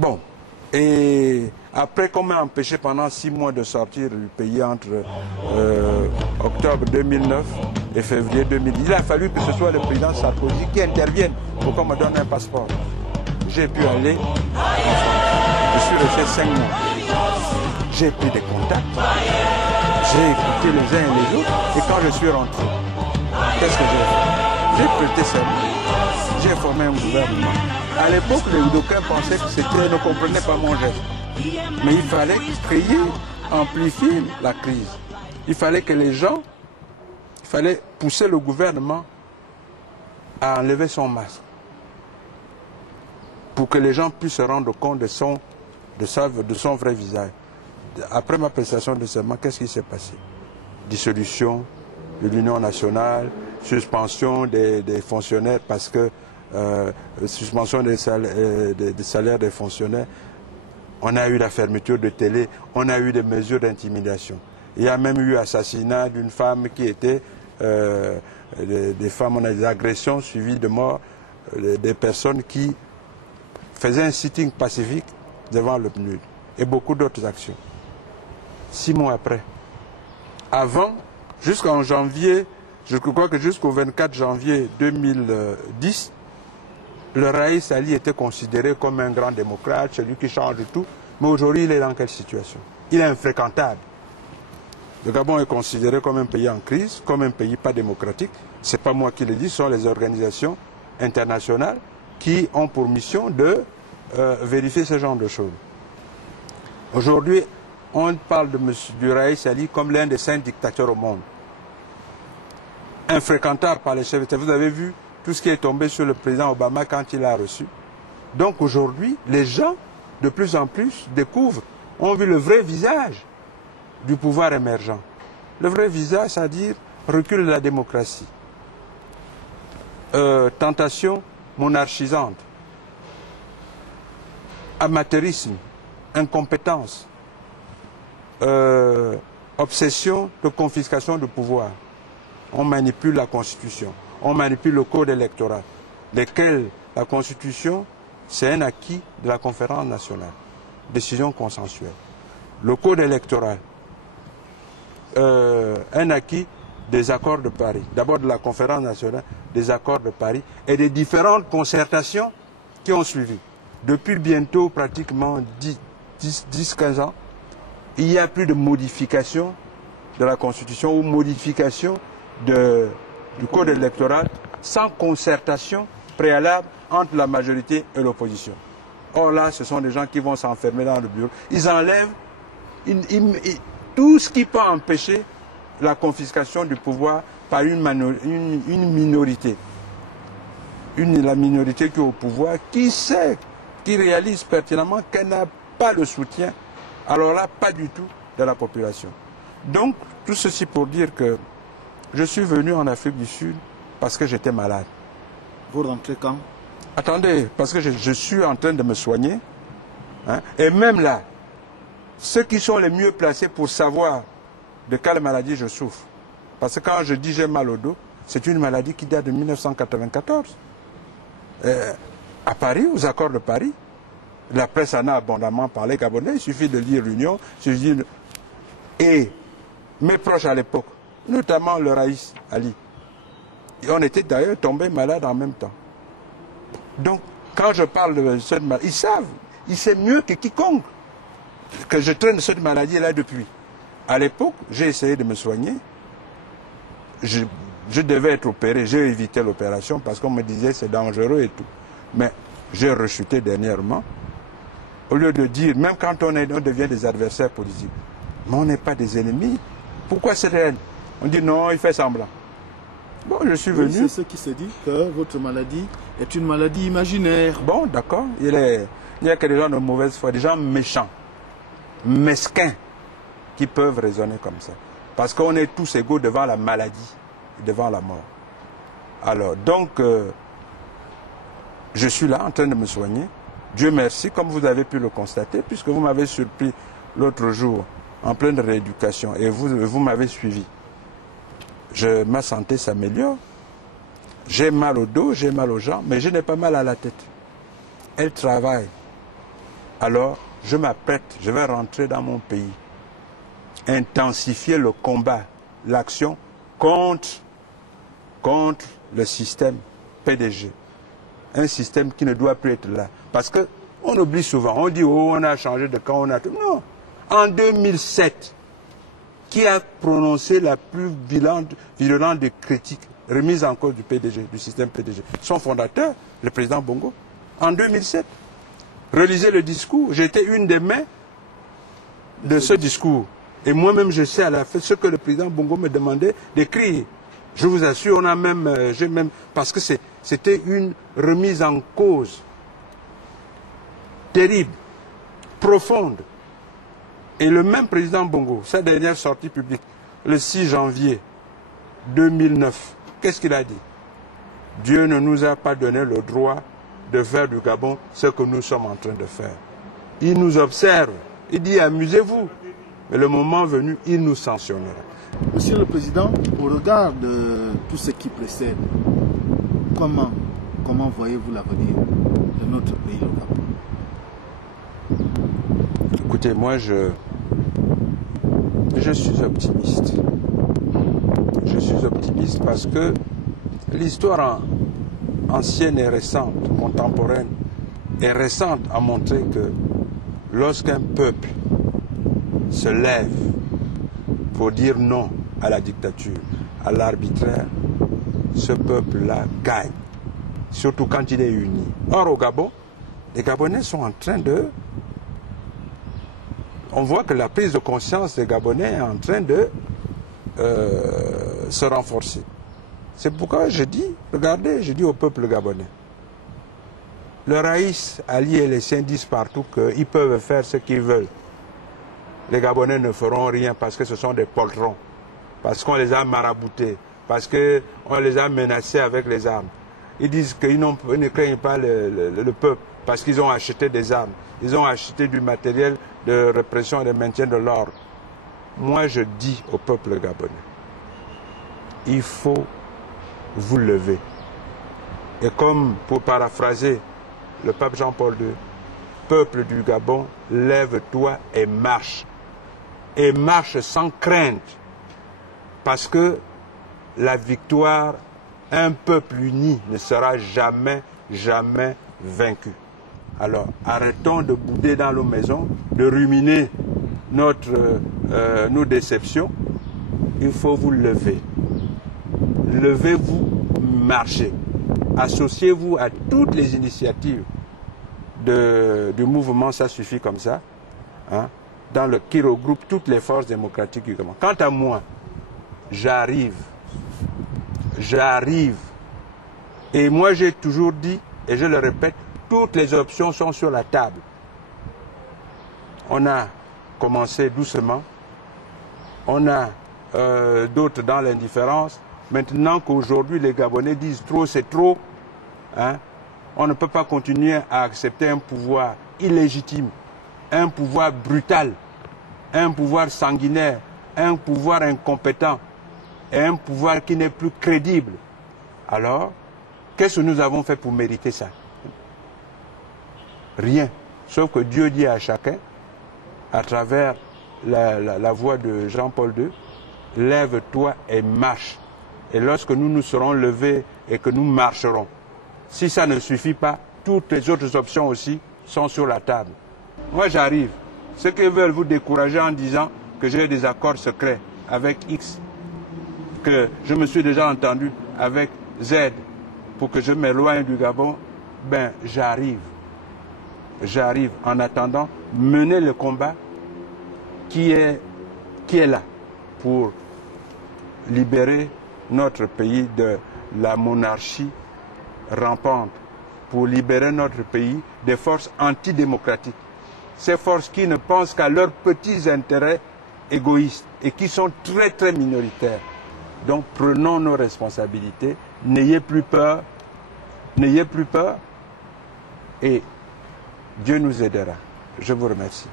Bon, et après qu'on m'a empêché pendant 6 mois de sortir du pays entre octobre 2009 et février 2010, il a fallu que ce soit le président Sarkozy qui intervienne pour qu'on me donne un passeport. J'ai pu aller en France. Je suis resté 5 mois. J'ai pris des contacts, j'ai écouté les uns et les autres, et quand je suis rentré, qu'est-ce que j'ai fait? J'ai prêté serment, j'ai formé un gouvernement. À l'époque, les d'aucuns pensaient que c'était, ne comprenaient pas mon geste. Mais il fallait créer, amplifier la crise. Il fallait que les gens, il fallait pousser le gouvernement à enlever son masque. Pour que les gens puissent se rendre compte de son vrai visage. Après ma prestation de serment, qu'est-ce qui s'est passé? Dissolution de l'Union nationale, suspension des fonctionnaires parce que suspension des salaires des fonctionnaires, on a eu la fermeture de télé, on a eu des mesures d'intimidation. Il y a même eu assassinat d'une femme qui était, des femmes, on a des agressions suivies de mort, des personnes qui faisaient un sitting pacifique devant le PNUD et beaucoup d'autres actions. 6 mois après. Avant, jusqu'en janvier, je crois que jusqu'au 24 janvier 2010, le Raïs Ali était considéré comme un grand démocrate, celui qui change tout. Mais aujourd'hui, il est dans quelle situation? Il est infréquentable. Le Gabon est considéré comme un pays en crise, comme un pays pas démocratique. Ce n'est pas moi qui le dis, ce sont les organisations internationales qui ont pour mission de vérifier ce genre de choses. Aujourd'hui, on parle du Raïs Ali comme l'un des 5 dictateurs au monde. Infréquentable par les chefs d'État. Vous avez vu tout ce qui est tombé sur le président Obama quand il l'a reçu. Donc aujourd'hui, les gens, de plus en plus, découvrent, ont vu le vrai visage du pouvoir émergent. Le vrai visage, c'est-à-dire recul de la démocratie. Tentation monarchisante. Amateurisme. Incompétence. Obsession de confiscation de pouvoir. On manipule la Constitution. On manipule le code électoral, lesquels la Constitution, c'est un acquis de la conférence nationale. Décision consensuelle. Le code électoral, un acquis des accords de Paris. D'abord de la conférence nationale, des accords de Paris et des différentes concertations qui ont suivi. Depuis bientôt pratiquement 10-15 ans, il n'y a plus de modification de la Constitution ou modification du code électoral sans concertation préalable entre la majorité et l'opposition. Or là, ce sont des gens qui vont s'enfermer dans le bureau. Ils enlèvent tout ce qui peut empêcher la confiscation du pouvoir par une minorité. La minorité qui est au pouvoir, qui sait, qui réalise pertinemment qu'elle n'a pas le soutien, alors là, pas du tout de la population. Donc, tout ceci pour dire que je suis venu en Afrique du Sud parce que j'étais malade. Vous rentrez quand? Attendez, parce que je suis en train de me soigner. Hein, et même là, ceux qui sont les mieux placés pour savoir de quelle maladie je souffre. Parce que quand je dis j'ai mal au dos, c'est une maladie qui date de 1994. À Paris, aux accords de Paris, la presse en a abondamment parlé gabonais, il suffit de lire l'Union. Et mes proches à l'époque, notamment le Raïs Ali, on était d'ailleurs tombés malades en même temps. Donc, quand je parle de cette maladie, ils savent, ils savent mieux que quiconque que je traîne cette maladie-là depuis. À l'époque, j'ai essayé de me soigner. Je devais être opéré, j'ai évité l'opération parce qu'on me disait c'est dangereux et tout. Mais j'ai rechuté dernièrement. Au lieu de dire, même quand on devient des adversaires politiques, mais on n'est pas des ennemis. Pourquoi cette haine? On dit non, il fait semblant. Bon, je suis venu. C'est ce qui se dit que votre maladie est une maladie imaginaire. Bon, d'accord. Il n'y a que des gens de mauvaise foi, des gens méchants, mesquins, qui peuvent raisonner comme ça. Parce qu'on est tous égaux devant la maladie, devant la mort. Alors, donc, je suis là en train de me soigner. Dieu merci, comme vous avez pu le constater, puisque vous m'avez surpris l'autre jour en pleine rééducation et vous m'avez suivi. Ma santé s'améliore. J'ai mal au dos, j'ai mal aux jambes, mais je n'ai pas mal à la tête. Elle travaille. Alors, je m'apprête, je vais rentrer dans mon pays, intensifier le combat, l'action contre le système PDG. Un système qui ne doit plus être là. Parce qu'on oublie souvent, on dit, oh, on a changé de camp, on a tout. Non. En 2007, qui a prononcé la plus violente des critiques remises en cause du PDG, du système PDG? Son fondateur, le président Bongo, en 2007. Relisez le discours. J'étais une des mains de ce discours. Et moi-même, je sais à la fin ce que le président Bongo me demandait d'écrire. Je vous assure, on a même, parce que c'était une remise en cause terrible, profonde. Et le même président Bongo, sa dernière sortie publique, le 6 janvier 2009, qu'est-ce qu'il a dit? Dieu ne nous a pas donné le droit de faire du Gabon ce que nous sommes en train de faire. Il nous observe, il dit amusez-vous, mais le moment venu, il nous sanctionnera. Monsieur le Président, au regard de tout ce qui précède, comment voyez-vous l'avenir de notre pays, le Gabon? Écoutez, moi je suis optimiste. Je suis optimiste parce que l'histoire ancienne et récente, contemporaine, et récente a montré que lorsqu'un peuple se lève pour dire non à la dictature, à l'arbitraire, ce peuple-là gagne, surtout quand il est uni. Or au Gabon, les Gabonais sont en train de... On voit que la prise de conscience des Gabonais est en train de se renforcer. C'est pourquoi je dis, regardez, je dis au peuple gabonais, le Raïs, Ali et les Saints disent partout qu'ils peuvent faire ce qu'ils veulent. Les Gabonais ne feront rien parce que ce sont des poltrons, parce qu'on les a maraboutés, parce qu'on les a menacés avec les armes. Ils disent qu'ils ne craignent pas le peuple parce qu'ils ont acheté des armes, ils ont acheté du matériel de répression et de maintien de l'ordre. Moi, je dis au peuple gabonais, il faut vous lever. Et comme pour paraphraser le pape Jean-Paul II, peuple du Gabon, lève-toi et marche. Et marche sans crainte. Parce que la victoire, un peuple uni ne sera jamais, jamais vaincu. Alors, arrêtons de bouder dans nos maisons, de ruminer nos déceptions. Il faut vous lever. Levez-vous, marchez. Associez-vous à toutes les initiatives du mouvement, ça suffit comme ça, hein, qui regroupe toutes les forces démocratiques du Gabon. Quant à moi, j'arrive. Et moi j'ai toujours dit, et je le répète, toutes les options sont sur la table. On a commencé doucement, on a d'autres dans l'indifférence. Maintenant qu'aujourd'hui les Gabonais disent trop c'est trop, hein, on ne peut pas continuer à accepter un pouvoir illégitime, un pouvoir brutal, un pouvoir sanguinaire, un pouvoir incompétent et un pouvoir qui n'est plus crédible. Alors, qu'est-ce que nous avons fait pour mériter ça? Rien. Sauf que Dieu dit à chacun, à travers la voix de Jean-Paul II, lève-toi et marche. Et lorsque nous nous serons levés et que nous marcherons, si ça ne suffit pas, toutes les autres options aussi sont sur la table. Moi j'arrive. Ceux qui veulent vous décourager en disant que j'ai des accords secrets avec X, que je me suis déjà entendu avec Z pour que je m'éloigne du Gabon, ben j'arrive. J'arrive. En attendant, mener le combat qui est là pour libérer notre pays de la monarchie rampante, pour libérer notre pays des forces antidémocratiques. Ces forces qui ne pensent qu'à leurs petits intérêts égoïstes et qui sont très très minoritaires. Donc prenons nos responsabilités, n'ayez plus peur et Dieu nous aidera. Je vous remercie.